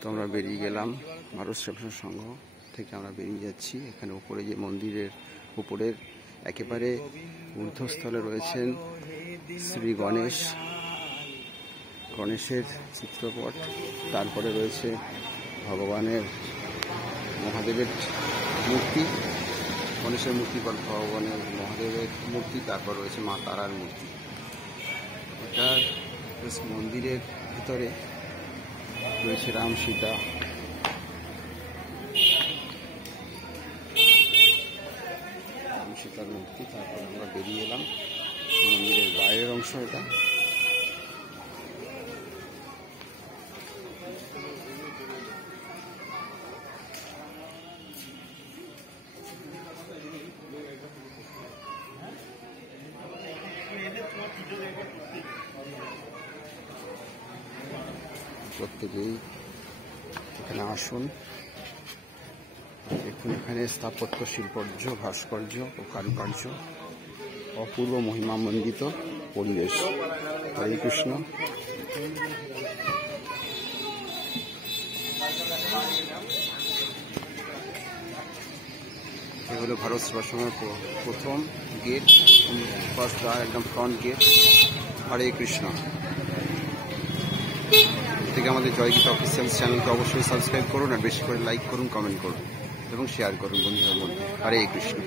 তো আমরা বেরিয়ে গেলাম, ভারত সেবা সংঘ থেকে আমরা বেরিয়ে যাচ্ছি। এখানে উপরে যে মন্দিরের উপরের একেবারে ঊর্ধ্বস্থলে রয়েছেন শ্রী গণেশের চিত্রপট। তারপরে রয়েছে ভগবানের মহাদেবের মূর্তি, গণেশের মূর্তি পর ভগবানের মহাদেবের মূর্তি, তারপর রয়েছে মা তারার মূর্তি। এটা মন্দিরের ভিতরে রয়েছে রাম সীতা, সীতার মূর্তি। তারপর আমরা বেরিয়ে এলাম, মন্দিরের বাইরের অংশ এটা। প্রত্যেকেই এখানে আসুন, দেখুন এখানে স্থাপত্য শিল্পর্য, ভাস্কর্য ও কারুকার্য, অপূর্ব মহিমামণ্ডিত পরিবেশ। হরে কৃষ্ণ। এ হলো ভারত সেবাশ্রমের প্রথম গেট, ফার্স্ট একদম ফ্রন্ট গেট। হরে কৃষ্ণ। থেকে আমাদের জয়গীতা অফিসিয়াল চ্যানেলকে অবশ্যই সাবস্ক্রাইব করুন, আর বেশি করে লাইক করুন, কমেন্ট করুন এবং শেয়ার করুন বন্ধুদের মধ্যে। হরে কৃষ্ণ।